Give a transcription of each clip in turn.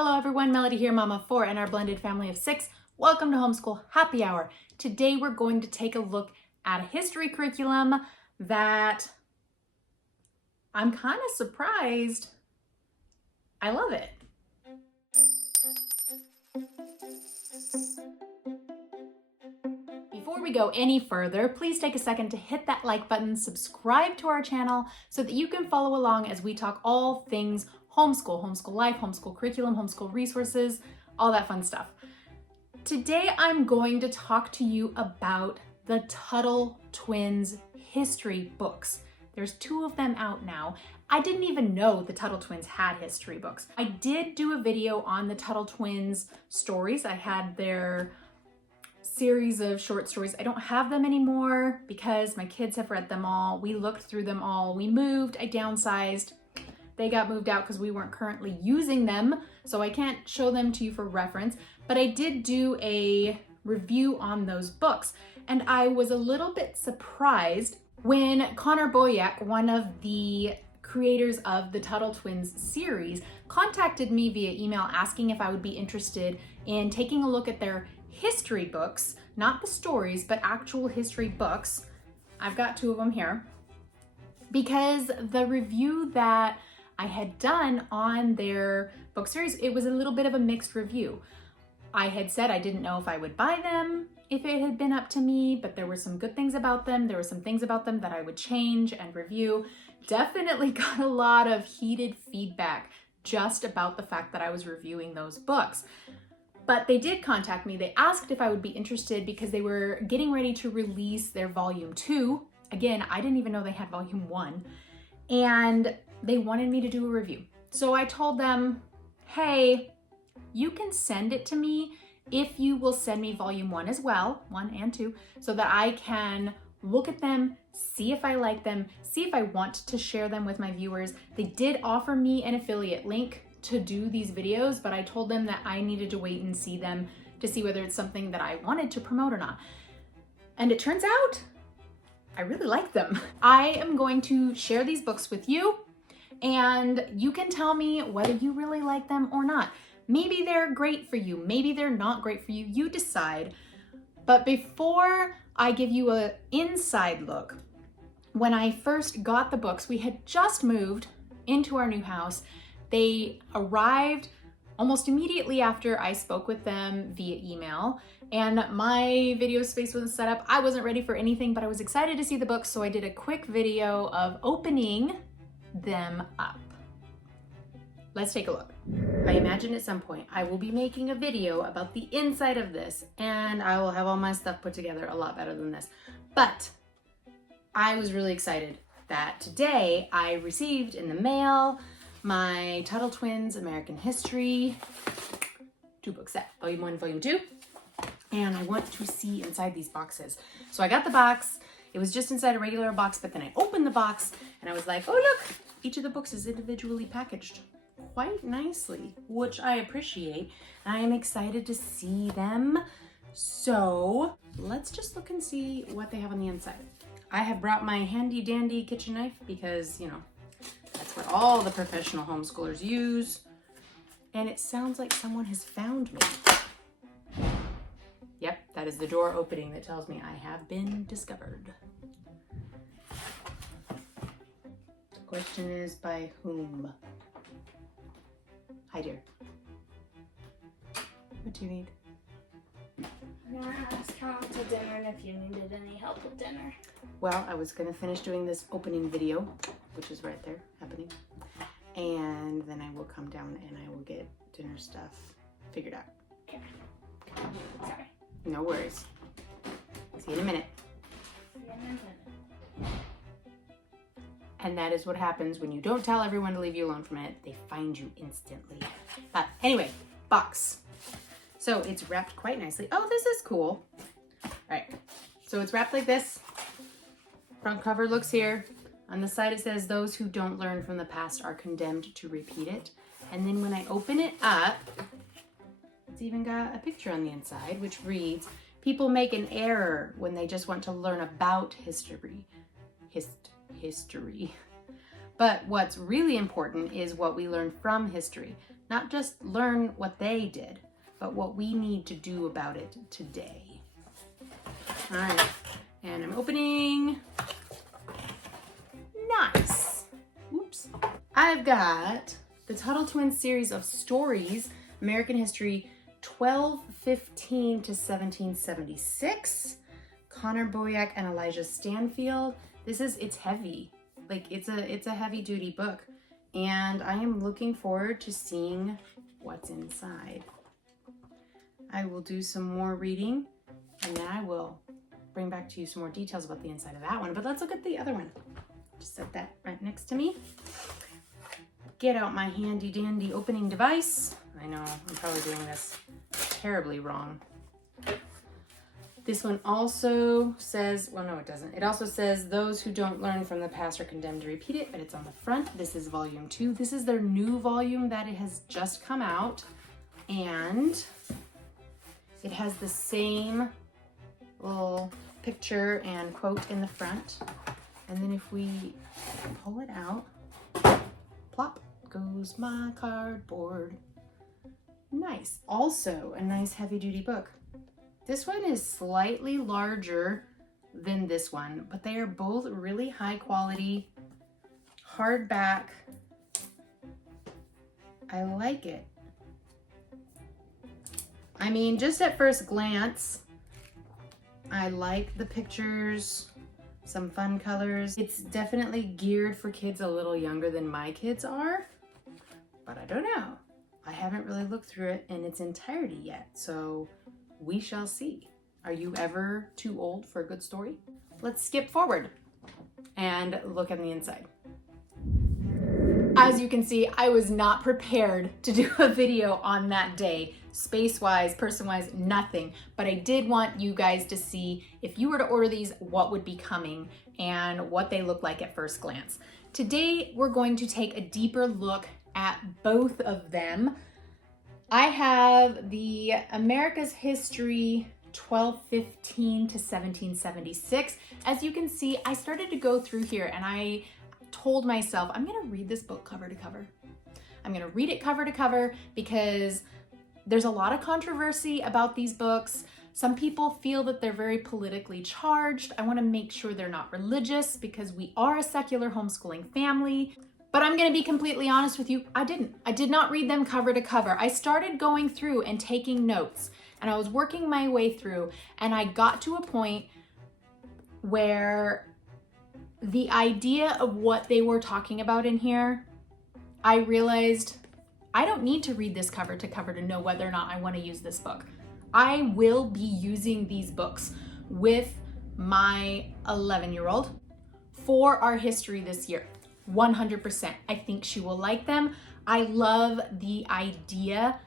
Hello everyone, Melody here, mama of 4 and our blended family of 6. Welcome to Homeschool Happy Hour. Today we're going to take a look at a history curriculum that I'm kind of surprised I love it. Before we go any further, please take a second to hit that like button, subscribe to our channel so that you can follow along as we talk all things homeschool, homeschool life, homeschool curriculum, homeschool resources, all that fun stuff. Today, I'm going to talk to you about the Tuttle twins history books. There's 2 of them out now. I didn't even know the Tuttle twins had history books. I did do a video on the Tuttle twins stories. I had their series of short stories. I don't have them anymore because my kids have read them all. We looked through them all. We moved, I downsized. They got moved out because we weren't currently using them, so I can't show them to you for reference, but I did do a review on those books, and I was a little bit surprised when Connor Boyack, one of the creators of the Tuttle Twins series, contacted me via email asking if I would be interested in taking a look at their history books, not the stories, but actual history books. I've got 2 of them here, because the review that I had done on their book series, it was a little bit of a mixed review. I had said I didn't know if I would buy them if it had been up to me, but there were some good things about them. There were some things about them that I would change and review. Definitely got a lot of heated feedback just about the fact that I was reviewing those books. But they did contact me. They asked if I would be interested because they were getting ready to release their volume 2. Again, I didn't even know they had volume 1. And they wanted me to do a review. So I told them, hey, you can send it to me if you will send me volume 1 as well, 1 and 2, so that I can look at them, see if I like them, see if I want to share them with my viewers. They did offer me an affiliate link to do these videos, but I told them that I needed to wait and see them to see whether it's something that I wanted to promote or not. And it turns out I really like them. I am going to share these books with you, and you can tell me whether you really like them or not. Maybe they're great for you, maybe they're not great for you, you decide. But before I give you an inside look, when I first got the books, we had just moved into our new house. They arrived almost immediately after I spoke with them via email, and my video space wasn't set up. I wasn't ready for anything, but I was excited to see the books, so I did a quick video of opening them up. Let's take a look. I imagine at some point I will be making a video about the inside of this, and I will have all my stuff put together a lot better than this. But I was really excited that today I received in the mail my Tuttle Twins American History 2-book set, volume 1, volume 2. And I want to see inside these boxes. So I got the box. It was just inside a regular box, but then I opened the box and I was like, oh look, each of the books is individually packaged quite nicely, which I appreciate. I am excited to see them. So let's just look and see what they have on the inside. I have brought my handy dandy kitchen knife because, you know, that's what all the professional homeschoolers use. And it sounds like someone has found me. Yep, that is the door opening that tells me I have been discovered. The question is, by whom? Hi, dear. What do you need? I'm gonna ask how to dinner and if you needed any help with dinner. Well, I was gonna finish doing this opening video, which is right there happening. And then I will come down and I will get dinner stuff figured out. Okay. Sorry. No worries. See you in a minute. See you in a minute. And that is what happens when you don't tell everyone to leave you alone for a minute. They find you instantly. But anyway, box. So it's wrapped quite nicely. Oh, this is cool. All right. So it's wrapped like this. Front cover looks here. On the side it says, those who don't learn from the past are condemned to repeat it. And then when I open it up, it's even got a picture on the inside, which reads, people make an error when they just want to learn about history. History. But what's really important is what we learn from history. Not just learn what they did, but what we need to do about it today. All right, and I'm opening. Nice. Oops. I've got the Tuttle Twins series of stories, American history 1215 to 1776. Connor Boyack and Elijah Stanfield. It's heavy. Like it's a heavy duty book. And I am looking forward to seeing what's inside. I will do some more reading and then I will bring back to you some more details about the inside of that one. But let's look at the other one. Just set that right next to me. Get out my handy dandy opening device. I know, I'm probably doing this terribly wrong. This one also says, well, no, it doesn't. It also says, those who don't learn from the past are condemned to repeat it, but it's on the front. This is volume 2. This is their new volume that it has just come out. And it has the same little picture and quote in the front. And then if we pull it out, plop goes my cardboard. Nice. Also a nice heavy duty book. This one is slightly larger than this one, but they are both really high quality, hardback. I like it. I mean, just at first glance, I like the pictures, some fun colors. It's definitely geared for kids a little younger than my kids are, but I don't know. I haven't really looked through it in its entirety yet, so we shall see. Are you ever too old for a good story? Let's skip forward and look on the inside. As you can see, I was not prepared to do a video on that day, space-wise, person-wise, nothing. But I did want you guys to see, if you were to order these, what would be coming and what they look like at first glance. Today, we're going to take a deeper look at both of them. I have the America's History 1215 to 1776. As you can see, I started to go through here and I told myself, I'm gonna read this book cover to cover. I'm gonna read it cover to cover because there's a lot of controversy about these books. Some people feel that they're very politically charged. I wanna make sure they're not religious because we are a secular homeschooling family. But I'm gonna be completely honest with you, I did not read them cover to cover. I started going through and taking notes and I was working my way through and I got to a point where the idea of what they were talking about in here, I realized I don't need to read this cover to cover to know whether or not I want to use this book. I will be using these books with my 11-year-old for our history this year. 100%. I think she will like them. I love the idea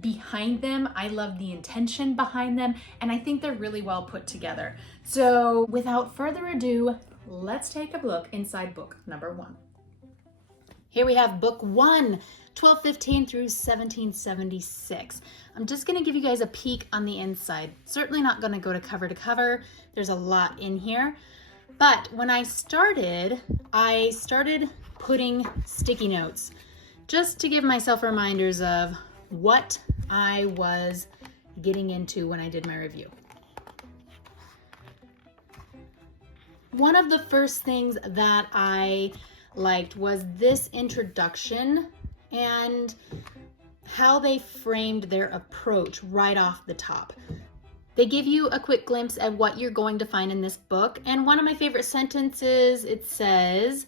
behind them. I love the intention behind them, and I think they're really well put together. So without further ado, let's take a look inside book number 1. Here we have book 1, 1215 through 1776. I'm just gonna give you guys a peek on the inside. Certainly not gonna go to cover. There's a lot in here. But when I started putting sticky notes just to give myself reminders of what I was getting into when I did my review. One of the first things that I liked was this introduction and how they framed their approach right off the top. They give you a quick glimpse at what you're going to find in this book. And one of my favorite sentences, it says,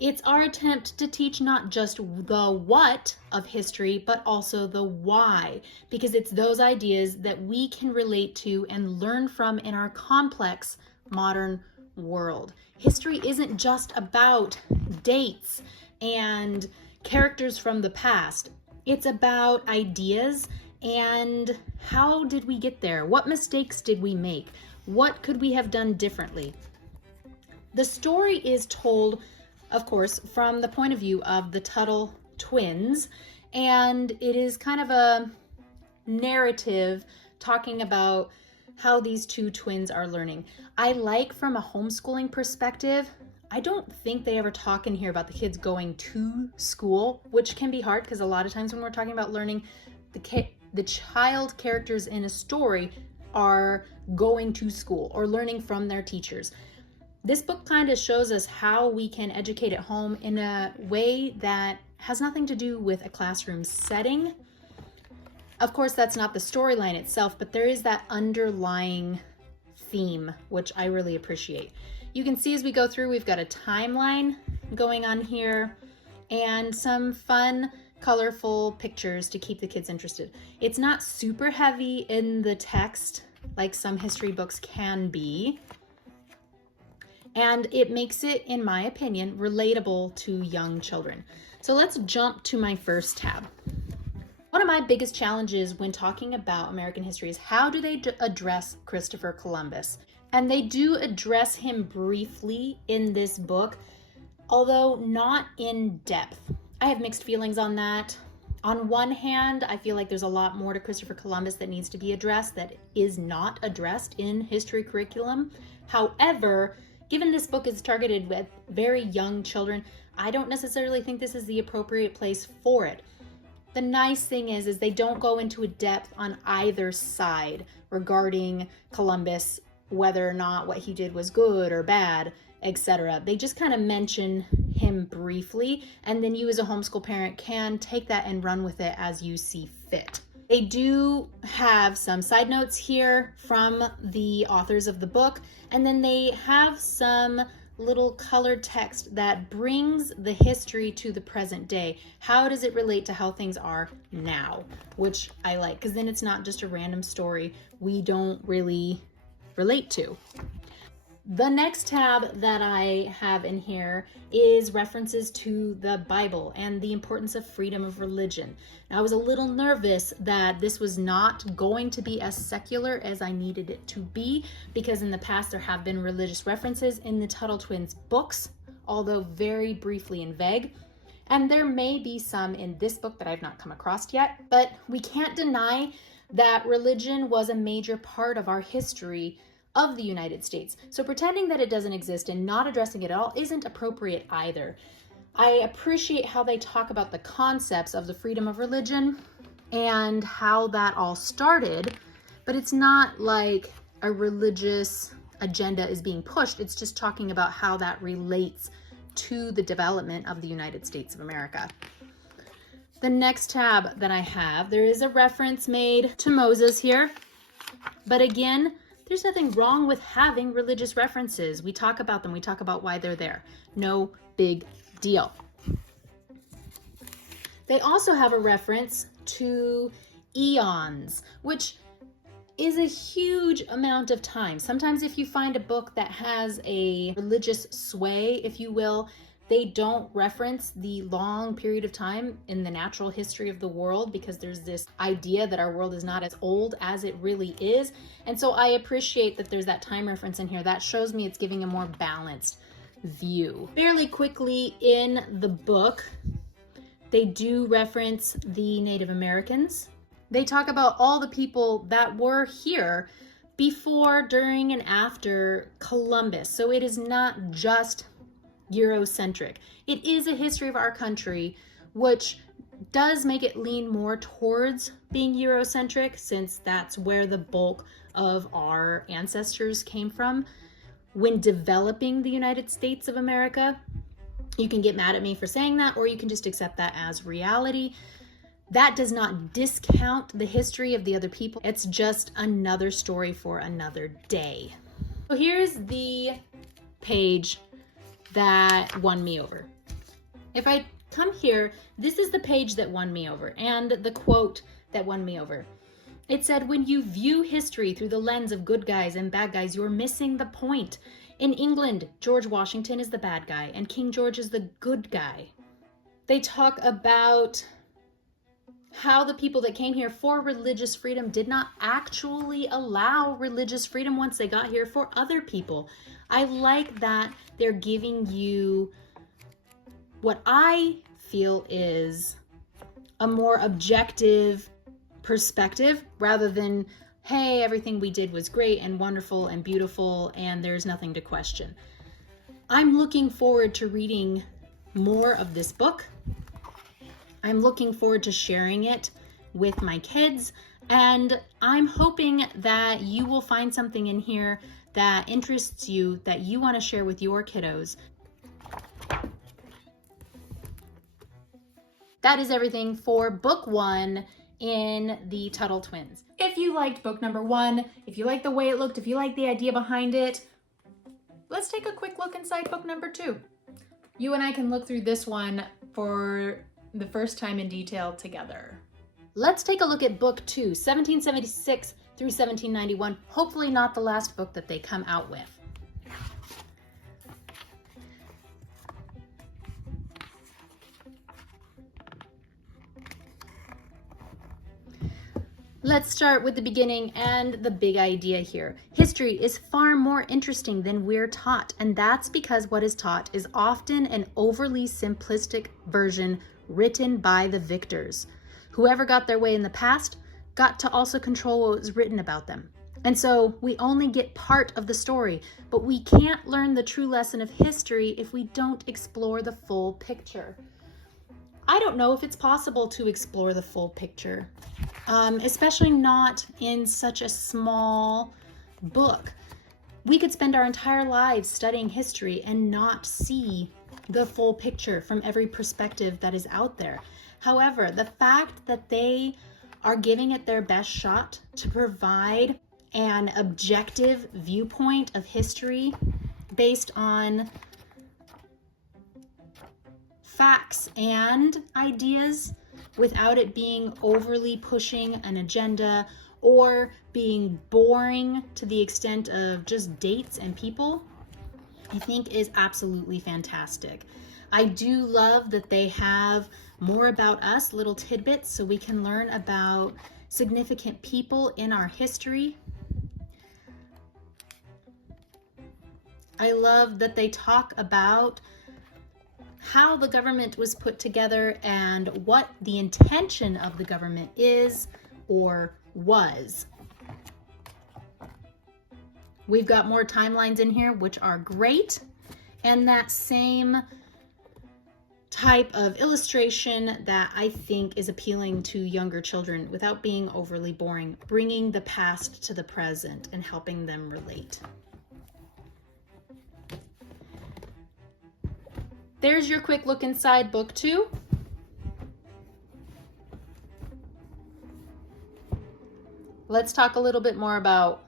it's our attempt to teach not just the what of history, but also the why, because it's those ideas that we can relate to and learn from in our complex modern world. History isn't just about dates and characters from the past. It's about ideas and how did we get there? What mistakes did we make? What could we have done differently? The story is told, of course, from the point of view of the Tuttle twins, and it is kind of a narrative talking about how these two twins are learning. I like, from a homeschooling perspective, I don't think they ever talk in here about the kids going to school, which can be hard because a lot of times when we're talking about learning, the child characters in a story are going to school or learning from their teachers. This book kind of shows us how we can educate at home in a way that has nothing to do with a classroom setting. Of course, that's not the storyline itself, but there is that underlying theme, which I really appreciate. You can see as we go through, we've got a timeline going on here and some fun, colorful pictures to keep the kids interested. It's not super heavy in the text like some history books can be. And it makes it, in my opinion, relatable to young children. So let's jump to my first tab. One of my biggest challenges when talking about American history is how do they address Christopher Columbus? And they do address him briefly in this book, although not in depth. I have mixed feelings on that. On one hand, I feel like there's a lot more to Christopher Columbus that needs to be addressed that is not addressed in history curriculum. However, given this book is targeted with very young children, I don't necessarily think this is the appropriate place for it. The nice thing is they don't go into a depth on either side regarding Columbus, whether or not what he did was good or bad, etc. They just kind of mention him briefly, and then you as a homeschool parent can take that and run with it as you see fit. They do have some side notes here from the authors of the book, and then they have some little colored text that brings the history to the present day. How does it relate to how things are now? Which I like, because then it's not just a random story we don't really relate to. The next tab that I have in here is references to the Bible and the importance of freedom of religion. Now, I was a little nervous that this was not going to be as secular as I needed it to be, because in the past there have been religious references in the Tuttle twins books, although very briefly and vague. And there may be some in this book that I've not come across yet, but we can't deny that religion was a major part of our history of the United States. So pretending that it doesn't exist and not addressing it at all isn't appropriate either. I appreciate how they talk about the concepts of the freedom of religion and how that all started, but it's not like a religious agenda is being pushed. It's just talking about how that relates to the development of the United States of America. The next tab that I have, there is a reference made to Moses here, but again, there's nothing wrong with having religious references. We talk about them. We talk about why they're there. No big deal. They also have a reference to eons, which is a huge amount of time. Sometimes if you find a book that has a religious sway, if you will, they don't reference the long period of time in the natural history of the world, because there's this idea that our world is not as old as it really is. And so I appreciate that there's that time reference in here. That shows me it's giving a more balanced view. Fairly quickly in the book, they do reference the Native Americans. They talk about all the people that were here before, during, and after Columbus. So it is not just Eurocentric. It is a history of our country, which does make it lean more towards being Eurocentric, since that's where the bulk of our ancestors came from when developing the United States of America. You can get mad at me for saying that, or you can just accept that as reality. That does not discount the history of the other people. It's just another story for another day. So here's the page that won me over. If I come here, this is the page that won me over, and the quote that won me over. It said, "When you view history through the lens of good guys and bad guys, you're missing the point. In England, George Washington is the bad guy and King George is the good guy." They talk about how the people that came here for religious freedom did not actually allow religious freedom once they got here for other people. I like that they're giving you what I feel is a more objective perspective, rather than, hey, everything we did was great and wonderful and beautiful and there's nothing to question. I'm looking forward to reading more of this book. I'm looking forward to sharing it with my kids, and I'm hoping that you will find something in here that interests you, that you want to share with your kiddos. That is everything for book 1 in the Tuttle Twins. If you liked book number 1, if you liked the way it looked, if you liked the idea behind it, let's take a quick look inside book number 2. You and I can look through this one for the first time in detail together. Let's take a look at book 2, 1776 through 1791. Hopefully not the last book that they come out with. Let's start with the beginning and the big idea here. History is far more interesting than we're taught, and that's because what is taught is often an overly simplistic version written by the victors. Whoever got their way in the past got to also control what was written about them. And so we only get part of the story, but we can't learn the true lesson of history if we don't explore the full picture. I don't know if it's possible to explore the full picture, especially not in such a small book. We could spend our entire lives studying history and not see the full picture from every perspective that is out there. However, the fact that they are giving it their best shot to provide an objective viewpoint of history based on facts and ideas without it being overly pushing an agenda or being boring to the extent of just dates and people, I think is absolutely fantastic. I do love that they have more about us, little tidbits, so we can learn about significant people in our history. I love that they talk about how the government was put together and what the intention of the government is or was. We've got more timelines in here, which are great, and that same type of illustration that I think is appealing to younger children without being overly boring, bringing the past to the present and helping them relate. There's your quick look inside book 2. Let's talk a little bit more about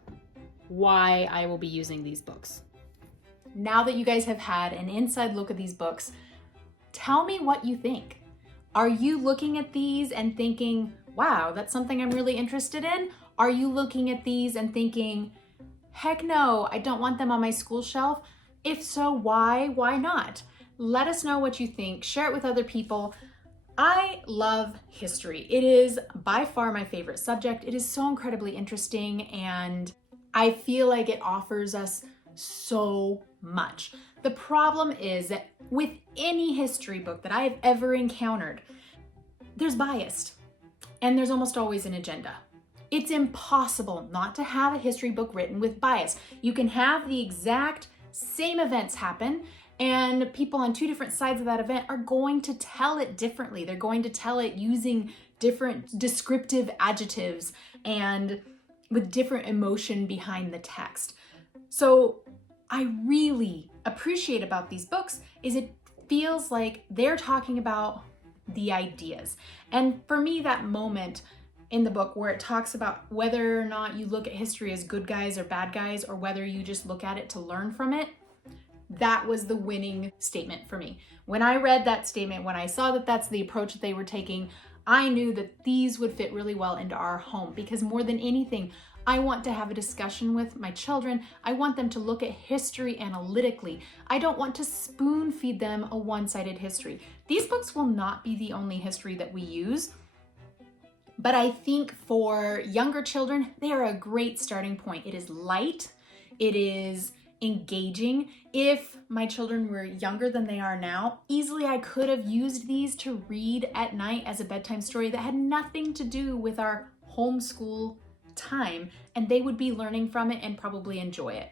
why I will be using these books. Now that you guys have had an inside look at these books, tell me what you think. Are you looking at these and thinking, wow, that's something I'm really interested in? Are you looking at these and thinking, heck no, I don't want them on my school shelf? If so, why? Why not? Let us know what you think. Share it with other people. I love history. It is by far my favorite subject. It is so incredibly interesting, and I feel like it offers us so much. The problem is that with any history book that I have ever encountered, there's bias, and there's almost always an agenda. It's impossible not to have a history book written with bias. You can have the exact same events happen, and people on two different sides of that event are going to tell it differently. They're going to tell it using different descriptive adjectives and with different emotion behind the text. So I really appreciate about these books is it feels like they're talking about the ideas. And for me, that moment in the book where it talks about whether or not you look at history as good guys or bad guys, or whether you just look at it to learn from it, that was the winning statement for me. When I read that statement, when I saw that that's the approach that they were taking, I knew that these would fit really well into our home, because more than anything, I want to have a discussion with my children. I want them to look at history analytically. I don't want to spoon feed them a one-sided history. These books will not be the only history that we use, but I think for younger children, they are a great starting point. It is light, it is engaging. If my children were younger than they are now, easily I could have used these to read at night as a bedtime story that had nothing to do with our homeschool time, and they would be learning from it and probably enjoy it.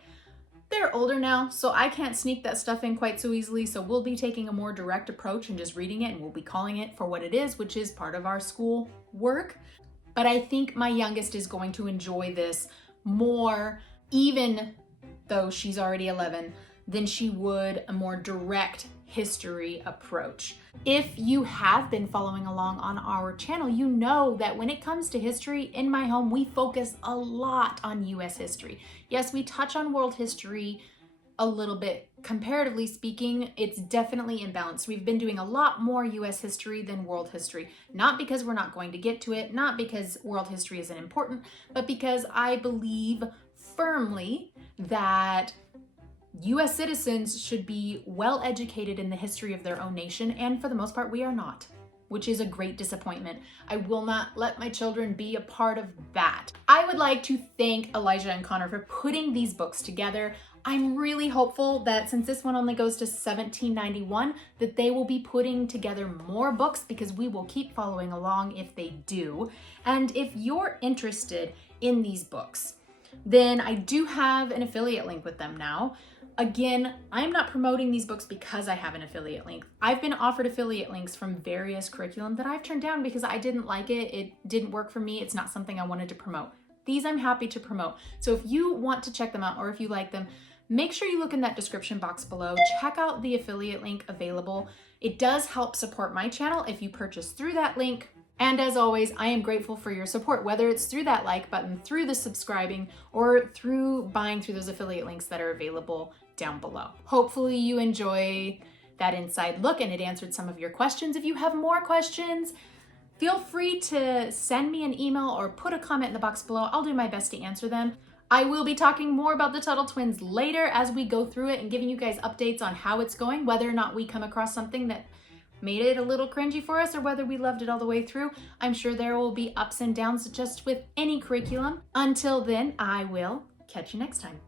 They're older now, so I can't sneak that stuff in quite so easily. So we'll be taking a more direct approach and just reading it, and we'll be calling it for what it is, which is part of our school work. But I think my youngest is going to enjoy this more, even though she's already 11, than she would a more direct history approach. If you have been following along on our channel, you know that when it comes to history in my home, we focus a lot on US history. Yes, we touch on world history a little bit. Comparatively speaking, it's definitely imbalanced. We've been doing a lot more US history than world history, not because we're not going to get to it, not because world history isn't important, but because I believe firmly that US citizens should be well educated in the history of their own nation, and for the most part, we are not, which is a great disappointment. I will not let my children be a part of that. I would like to thank Elijah and Connor for putting these books together. I'm really hopeful that since this one only goes to $17.91, that they will be putting together more books, because we will keep following along if they do. And if you're interested in these books, then I do have an affiliate link with them now. Again, I'm not promoting these books because I have an affiliate link. I've been offered affiliate links from various curriculum that I've turned down because I didn't like it. It didn't work for me. It's not something I wanted to promote. These I'm happy to promote. So if you want to check them out, or if you like them, make sure you look in that description box below. Check out the affiliate link available. It does help support my channel if you purchase through that link. And as always, I am grateful for your support, whether it's through that like button, through the subscribing, or through buying through those affiliate links that are available down below. Hopefully you enjoy that inside look and it answered some of your questions. If you have more questions, feel free to send me an email or put a comment in the box below. I'll do my best to answer them. I will be talking more about the Tuttle twins later as we go through it and giving you guys updates on how it's going, whether or not we come across something that made it a little cringy for us or whether we loved it all the way through. I'm sure there will be ups and downs just with any curriculum. Until then, I will catch you next time.